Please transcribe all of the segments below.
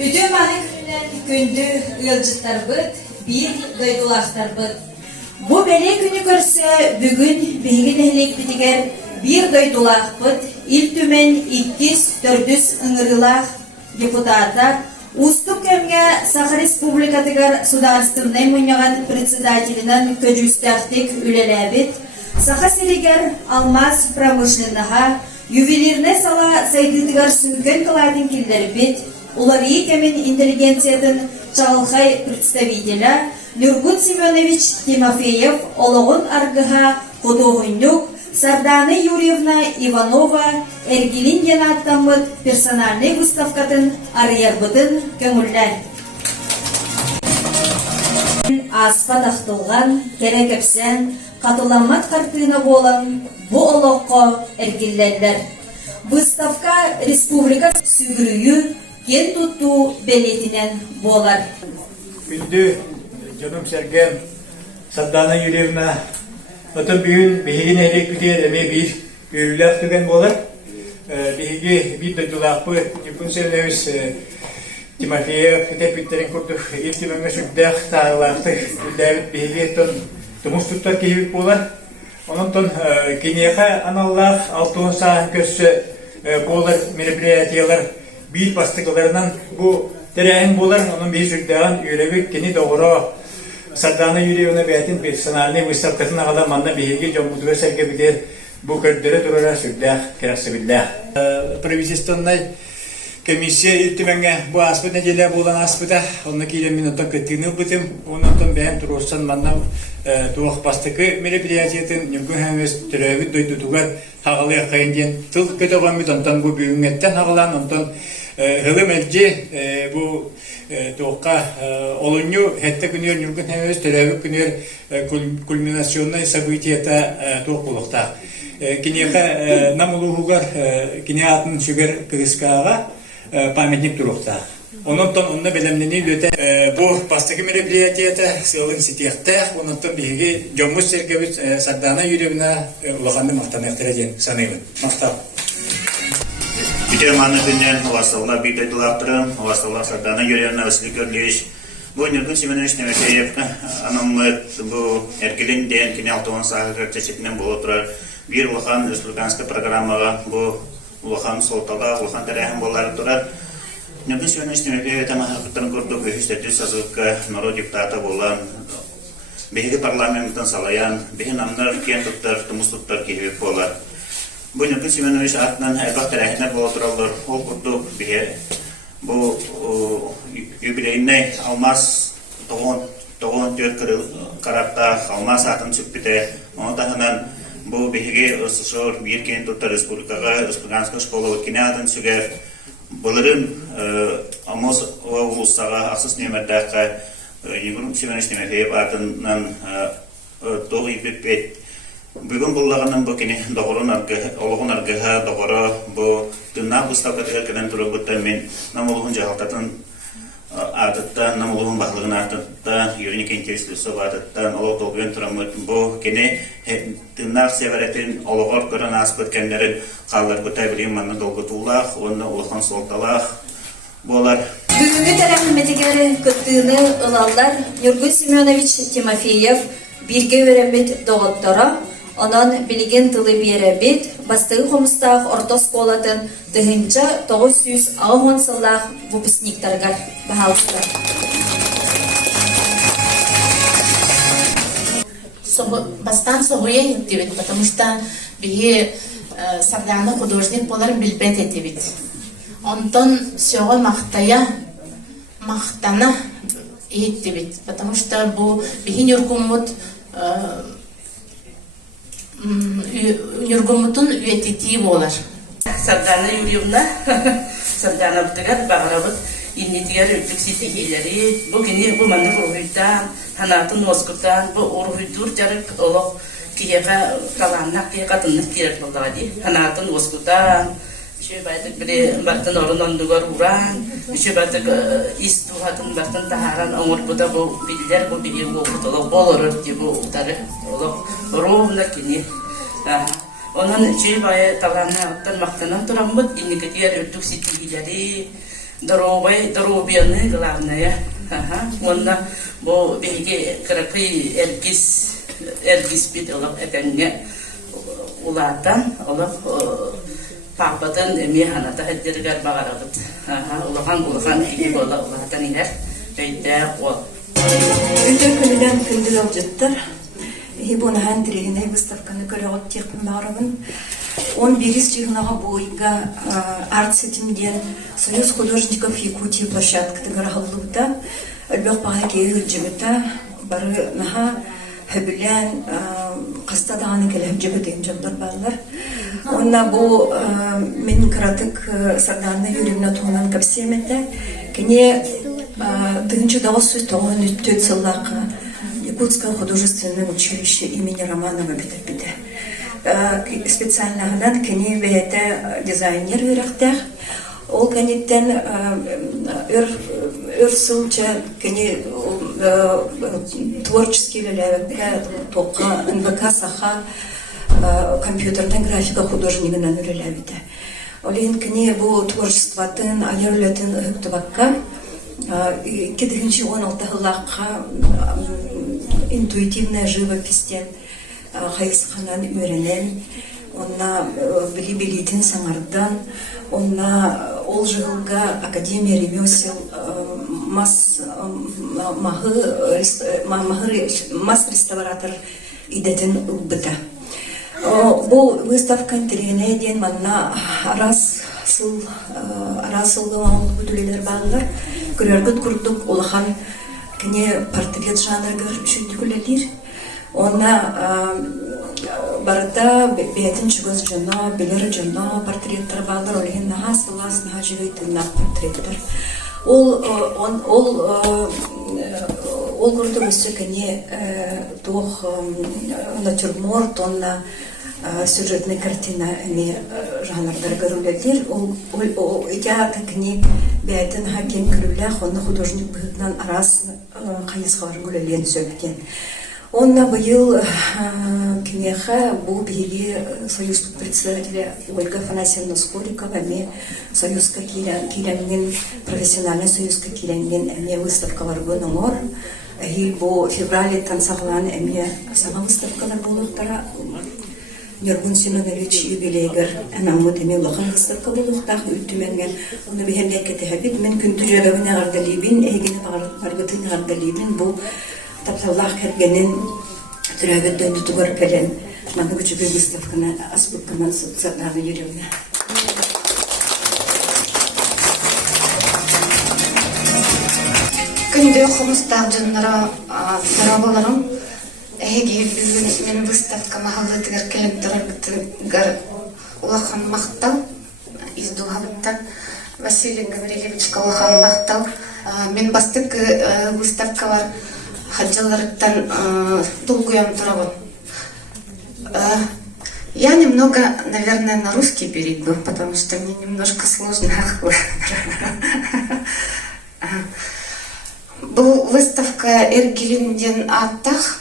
Ütü mani gününden gündü ılcıtarbıt, bir doydulaqtarbıt. Bu bele günü görse bugün bilgin ehlek bitiger bir doydulaqbıt, il tümen 200-400 ыңырылақ депутата, Устук кемге Саха Республикатыгар сударственный муняган председателинен көжүстәхтик үлеләбит, Саха Серегер алмаз промышленныха, ювелирне сала сайдытыгар сүнкен кылатын килдербит, улави кемен интеллигенциятын чалхай представителя Нюргун Семенович Тимофеев ологун аргыха Ходогунюк, Сардана Юрьевна Иванова Эргилин Янаттамыт персональный выставкатын арыярбытын көңүлләр. Аспа тахтылган, керекепсен, катыламат картына болан, бу олоққа эргиллерлер. Выставка республика сүгүрүйү кен тутту белетинен болар. Күнді жаным сәрген Сардана Юрьевна Отын бүйін бейгін әрек бітер әме бір өріләк түген болар. Бейгі бір дойдулақпы Юкун Семенович Тимофеев әтеп біттерін көрдік. Ертеміңі сүрдәқ тағылақты үлдәвіт бейгі тұмыс тұттар кейбік болар. Оның тұн кенеға аналлақ алтуын сағын көсі болар мероприятиялар бір бастықыларынан бұл тәрәйін болар. Оның бір сүрдәғын өребік кені доғыра Сардана Юрьевна бәтін персональный выставкасын ағада манда бейге жомудуға сәрге бітер бұл көрдері тұрара сүрдәқ керасы білдәқ. Правительственный комиссия үлтіменге бұл аспыт неделя болан аспыта, оны кейлен мен отын көттігіні бұтым, оны отын бәйін тұрғырсан манда туақ бастықы мероприятиятын нүмкін әмес түрәбіт дойдудуғар хағалыға қайынден тыл көті оғамет онтан бұл бүйінгеттен хағалан, онтан ғылым әлде бұл тоққа олыню хәтті күнер нүргін әмес түрәбіт күнер кульминационный событията тоқ болықта. Кенеға намылуғығар кене атын сүгер кығысқаға памятник тұрықта. Онынтан онына белемнені өте бұл бастығы мероприятията сылын сетияқтақ, онынтан бейге жомыз сергебіт Сардана Юрьевна ұлағанды мақтанақтыра ден санаймын. Мақтап. Bütün mantıkından havasalla bir de dolaptırım, havasalla Sardana Юрьевна Василий Георгиевич. Bu Nurgul Semenoviç Timoфеев anamı bu erkelinden kine altın sahip çeşitliğinden bu oturar. Bir Uluhan Respublikanska programmaga bu Uluhan Soltala, Uluhan Terehen bolar turar. Nurgul Semenoviç Timoфеев tamahakıtını kurduk ve hüstetli sazıkka Noro deputata bolan. Behi parlamentin salayan, behi namlar kent tuttar, tumus tuttar kehivik bolar. Bu Nurgul Semenoviç atından erbaq terehine bu oturallar. Ol kurduk behi bu юбилейный алмаз тоғын төр қарапта алмаз атын сүппіте. Оны тағынан бұл бейге ұсышыр бір кен тұтта республикаға, республиканская школа өткене атын сүгер. Бұлырын алмаз ұлысаға ақсыз немердаққа Нургул Семенович Тимофеев атынан тоғы епеппет. Бүгін бұллағынан бұл кене олығын арғыға доғыры бұл түнна бұсталқатыға кәден тұры бұтта мен намылығын жағалтатын артыттан, намылығын бағылығын артыттан, юрник интереслісі артыттан, олық долғын тұрамыд бұл кене түннақ севәретін олығыр көрін аспыт кәндерін қалдар бұтай білейін манны долғы тұлақ, оны олықын солталақ болар. Бүгінгі тәрәхметігері күттіғіні ұлалар Нургул Семенович Тимофеев бірге өремет доғыттыра, онан білген тылы беребет, бастығы қомыстағы ортос қолатын дығынча 900 ағын сыллақ выпускниктарғар бағалыстыр. Бастан соғуя еттебет, потому что біге Сардана художник болар білбет еттебет. Онтон сөғы мақтана еттебет, потому что бұл біге нүргуммут Нюргумутун үетити болар. Сардана Юрьевна, Сардана бұтығар бағырабыт, иннетігер өттік сетегелері, бұл кене бұл манды ұрғыйтан, ханатын оскыптан, бұл ұрғыйтур жарық олық кейеға қаланнақ кей қатынық керек болдағады. Ханатын оскыптан, үші бәйтік біле бақтын орын ондығар ұран, үші бәйтік исту хатын бақтын тағаран оңыр бұда бұл білдер бұл білген оқытылық бол ұрыр де бұл ұқтары олық ұруына кене. Onun üçü bayağı talanı alttan maktanan duran bud, inni gediyer öldük sitiyleri, Доробияны главное. Онна бу биги крапи эргис бит олап этенге улатан олап папатын эми ханата хеддергер багарабыт. Улахан ики бола улатан инер. Өйдә ол. Өтөр күнүдөн күндү алжыттар. Хибона хандригине выставканы көрөгөт текпин барабын. 11 жыгынага бойга арт-сетимден Союз художников Якутии площадкы гаралыбыта өлбөк бага кейгил жыбыта бары наха хөбүлен кастадаганы келем жыбы деген жолдор барлар. Онна бу мен кратык сарданы юревна тугунан капсемете кене 1994 жылдагы Якутское художественное училище имени Романова битепиде. Специальнадан кене бейте дизайнер верехтех. Ол кенеттен өрсылча кене творческий лелевекке тока НВК саха компьютерден графика художнигынан үлелебиде. Олин кене бу творчествотын айырлатын ыктыбакка 2016 жыллакка интуитивная живопистен хайысханан үйренен, онна билибилитин саңардан, онна ол жылга Академия ремесел мас реставратор идетин убыта. Бу выставкан тиргене ден манна арасылды маңлы бүтүлелер бағылар. Көрергіт күрдік олахан кіне портрет жанргар үшіндікілелер. Онна барда бетин чугыз жана, белер жана портреттер бағылар. Олеген наға сылас, наға жүйейтін портреттер. Ол күрді өсі кіне тоқ натюрморт, онна сюжетная картина жанрдар көрүлөдүр. Ол идея кини бәйтен хакен көрүлөх, оны художник быгытнан арас кайысхар көрүлөн сөптен. Онна быйыл кинеха бу биги союз председателя Ольга Афанасьевна Скорикова ме союзка киленген профессиональный союзка киленген эме выставкалар гонор. Хил бу феврале тансагылан эме сама выставкалар болуктара. Нёргун Семенович юбилейгер анамут эме лахан выставка болуктах үттүменген. Уну бихенде кетебит мен күнтү жөгөбүнө гардалибин эгине баргытын гардалибин бу тапталлах кергенин түрәбеттен тутугар келен маны күчүбү выставканы аспытканан садагы юревне. Күнде хомустар жыннара тарабаларым эги мен выставка махаллы тигер келен тарабыттыгар улахан мактал издугабыттан Василий Гаврилевич улахан мактал мен бастык выставкалар хаджаларыттан долгуям турабын. Я немного, наверное, на русский перейду, потому что мне немножко сложно. Был выставка Эргилинден Аттах.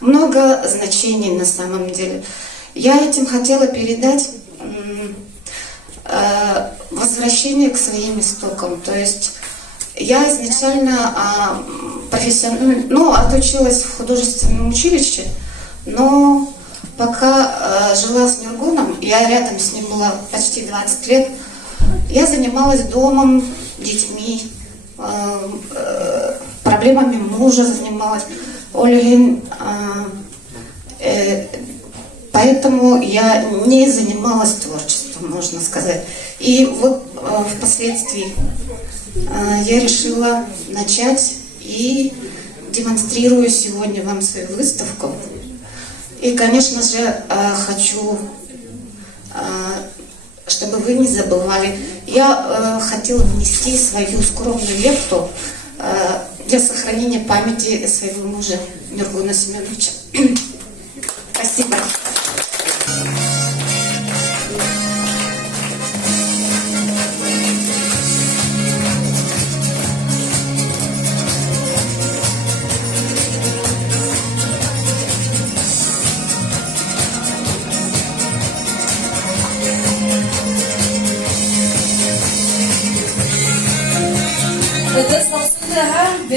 Много значений на самом деле. Я этим хотела передать возвращение к своим истокам. То есть я изначально отучилась в художественном училище, но пока жила с Нюргуном, я рядом с ним была почти 20 лет, я занималась домом, детьми, проблемами мужа занималась. Поэтому я не занималась творчеством, можно сказать. И вот впоследствии я решила начать и демонстрирую сегодня вам свою выставку. И, конечно же, хочу, чтобы вы не забывали. Я хотела внести свою скромную лепту для сохранения памяти своего мужа Нюргуна Семеновича. Спасибо.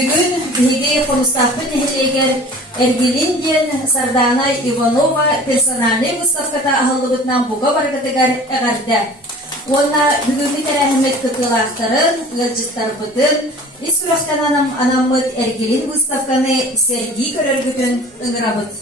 Бүгін биһиги конустаппын эхилиэгер Эргилин диэн Сардана Иванова персональный выставката аһыллыбытынан буга баргатыгар эҕэрдэ. Уонна бүгүнкү терээхимит кытылаахтарын, ылжыттарбытын, ис сүрэхтэнанам анаммыт Эргилин выставканы серги көрөргүтүн ыҥырабыт.